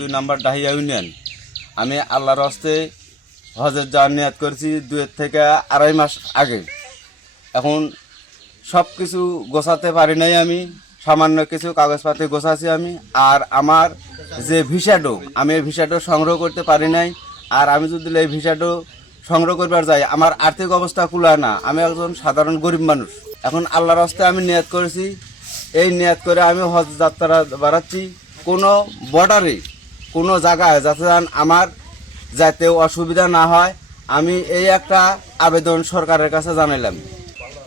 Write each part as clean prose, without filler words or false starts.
2 নম্বর Dahiya union. আমি আল্লাহর হস্তে হজের যাওয়ার নিয়াত করেছি 2 থেকে আড়াই মাস আগে। এখন সব কিছু গোছাতে পারি নাই, আমি সামান্য কিছু কাগজপাতি গোছাছি আমি। আর আমার যে ভিসাটো, আমি এই ভিসাটো সংগ্রহ করতে পারি নাই। আর আমি যদি এই ভিসাটো সংগ্রহ করবার যাই, আমার আর্থিক অবস্থা কুলায় না। আমি একজন সাধারণ গরিব মানুষ। এখন আল্লাহর হস্তে আমি নিয়াত করেছি, এই নিয়াত করে আমি হজ যাত্রা বাড়াচ্ছি। কোনো বর্ডারে কোনো জায়গায় যাতে আমার যাতে অসুবিধা না হয়, আমি এই একটা আবেদন সরকারের কাছে জানাইলাম।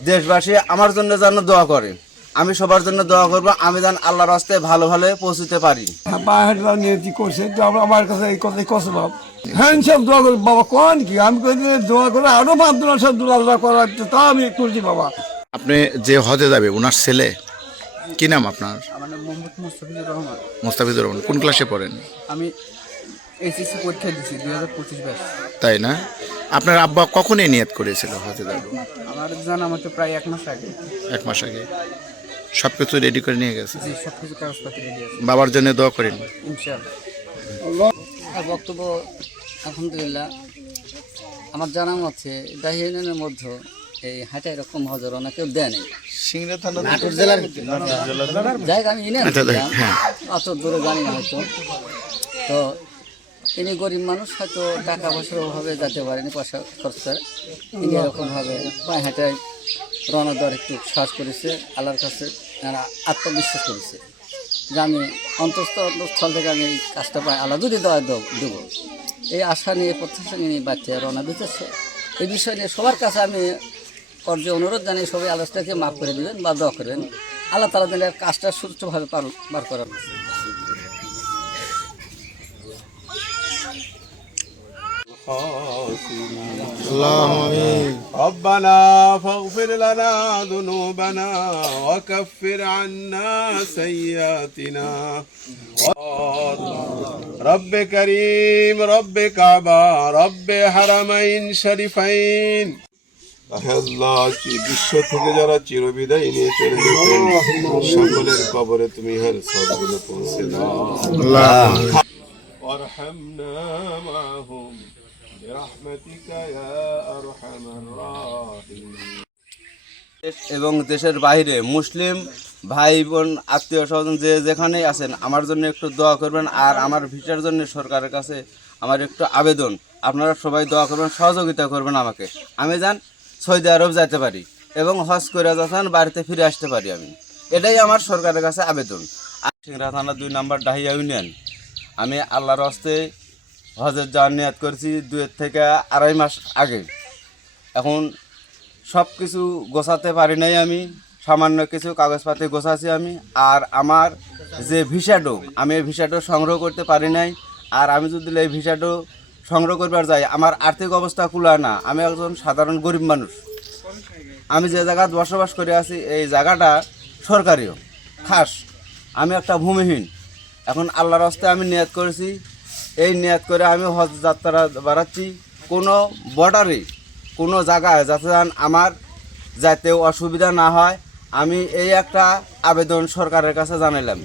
দেশবাসী আমার জন্য যেন দোয়া করে, আমি সবার জন্য দোয়া করবো, আমি যেন আল্লাহর রাস্তায় ভালো ভালো পৌঁছতে পারি। নিয়তি করছে তো আমার কাছে এই কথাই কষ্ট বাবা। হ্যাঁ সব দোয়া করি বাবা, কোন কি আমি দোয়া করে আরো 5 সব দোয়া করার তা আমি করছি বাবা। আপনি যে হজে যাবে ওনার ছেলে কি নাম আপনার? আমার নাম মোহাম্মদ মুস্তাফিজুর রহমান। মোস্তাফিজুর রহমান। কোন ক্লাসে পড়েন? আমি এসএসসি পরীক্ষা দিয়েছি 2025 ব্যাচ। তাই না? আপনার আব্বা কখন এই নিয়ত করেছিল হজে যাবে? আমার জানা মতো প্রায় 1 মাস আগে। 1 মাস আগে সব কিছু রেডি করে নিয়ে গেছে। জি, সব কিছু কাগজপত্র রেডি আছে বাবার জন্য দোয়া করেন ইনশাআল্লাহ। আর বক্তব্য আলহামদুলিল্লাহ আমার জানা মতে ডাহিয়া ইউনিয়নের মধ্যে এই হাঁটা এরকম হজর কেউ দেয় নেই। নাটোর জেলার জায়গা আমি ইউনিয়ন হ্যাঁ। অত দূরে জানি না হয়তো। তো তিনি গরিব মানুষ, হয়তো টাকা পয়সার অভাবে যেতে পারেনি, পয়সা খরচ করে তিনি এরকমভাবে পায়ে হাঁটায় রওনা দেওয়ার একটু সাহস করেছে। আল্লাহর কাছে তারা আত্মবিশ্বাস করেছে যে আমি অন্তঃস্থল থেকে আমি এই কাজটা পাই, আল্লাহ যদি দেওয়া দেবো, এই আশা নিয়ে প্রত্যাশা নিয়ে বাচ্চা রওনা দিতেছে। এই বিষয় নিয়ে সবার কাছে আমি যে অনুরোধ জানিয়ে সবাই আল্লাহকে মাফ করে দেবেন বা দোয়া করবেন, আল্লাহ তাআলা যেন কাজটা সুষ্ঠুভাবে পার করার। ربنا فاغفر لنا ذنوبنا وكفر عنا سيئاتنا رب كريم رب كعبة رب حرمين شريفين। আল্লাহ, বিশ্ব থেকে যারা চিরবিদায় নিয়ে চলে গেছেন সকলের কবরে তুমি হের সবগুলো পৌঁছে দাও। وارحمنا معهم برحمتك يا أرحم الراحمين। এবং দেশের বাইরে মুসলিম ভাই বোন আত্মীয় স্বজন যে যেখানেই আছেন, আমার জন্য একটু দোয়া করবেন। আর আমার ভিসার জন্য সরকারের কাছে আমার একটু আবেদন, আপনারা সবাই দোয়া করবেন, সহযোগিতা করবেন আমাকে, আমি যেন সৌদি আরব যেতে পারি এবং হজ করে যাচ্ছেন বাড়িতে ফিরে আসতে পারি। আমি এটাই আমার সরকারের কাছে আবেদন। সিংড়া থানা 2 নম্বর ডাহিয়া ইউনিয়ন। আমি আল্লাহর হস্তে হজের যাওয়ার নিয়াত করেছি 2 থেকে আড়াই মাস আগে। এখন সব কিছু গোছাতে পারি নাই, আমি সামান্য কিছু কাগজপাতি গোছাছি আমি। আর আমার যে ভিসাটো, আমি এই ভিসাটো সংগ্রহ করতে পারি নাই। আর আমি যদি এই ভিসাটো সংগ্রহ করবার যাই, আমার আর্থিক অবস্থা কুলায় না। আমি একজন সাধারণ গরিব মানুষ। আমি যে জায়গায় বসবাস করে আছি, এই জায়গাটা সরকারিও খাস, আমি একটা ভূমিহীন। এখন আল্লাহর হস্তে আমি নিয়াত করেছি, এই নিয়াত করে আমি হজ যাত্রা বাড়াচ্ছি। কোনো বর্ডারে কোনো জায়গায় যাতে আমার যাতে অসুবিধা না হয়, আমি এই একটা আবেদন সরকারের কাছে জানাইলাম।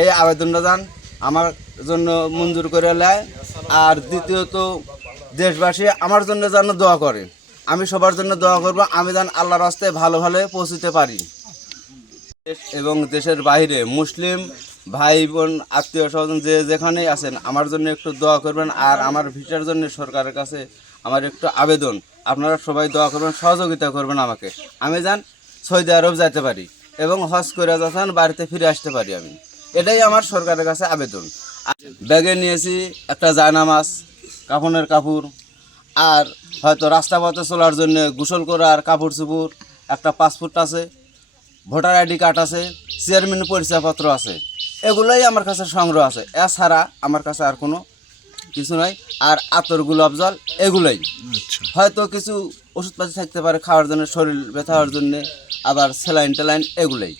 এই আবেদনটা যান আমার জন্য মঞ্জুর করে নেয়। আর দ্বিতীয়ত, দেশবাসী আমার জন্য যেন দোয়া করে, আমি সবার জন্য দোয়া করবো, আমি যেন আল্লাহর রাস্তায় ভালো ভালো পৌঁছতে পারি। এবং দেশের বাইরে মুসলিম ভাই বোন আত্মীয় স্বজন যে যেখানেই আছেন, আমার জন্য একটু দোয়া করবেন। আর আমার ভিসার জন্য সরকারের কাছে আমার একটু আবেদন, আপনারা সবাই দোয়া করবেন, সহযোগিতা করবেন আমাকে, আমি যেন সৌদি আরব যেতে পারি এবং হজ করে যাচ্ছেন বাড়িতে ফিরে আসতে পারি। আমি এটাই আমার সরকারের কাছে আবেদন। ব্যাগে নিয়েছি একটা জায়নামাজ, কাফনের কাপড়, আর হয়তো রাস্তা পথে চলার জন্য গোসল করার কাপড় চোপড়, একটা পাসপোর্ট আছে, ভোটার আইডি কার্ড আছে, চেয়ারম্যান পরিচয়পত্র আছে, এগুলোই আমার কাছে সংগ্রহ আছে। এছাড়া আমার কাছে আর কোনো কিছু নাই। আর আতর গোলাপ জল এগুলোই, হয়তো কিছু ওষুধপাতি থাকতে পারে খাওয়ার জন্য, শরীর ব্যথা হওয়ার জন্যে, আবার স্যালাইন ট্যালাইন এগুলোই।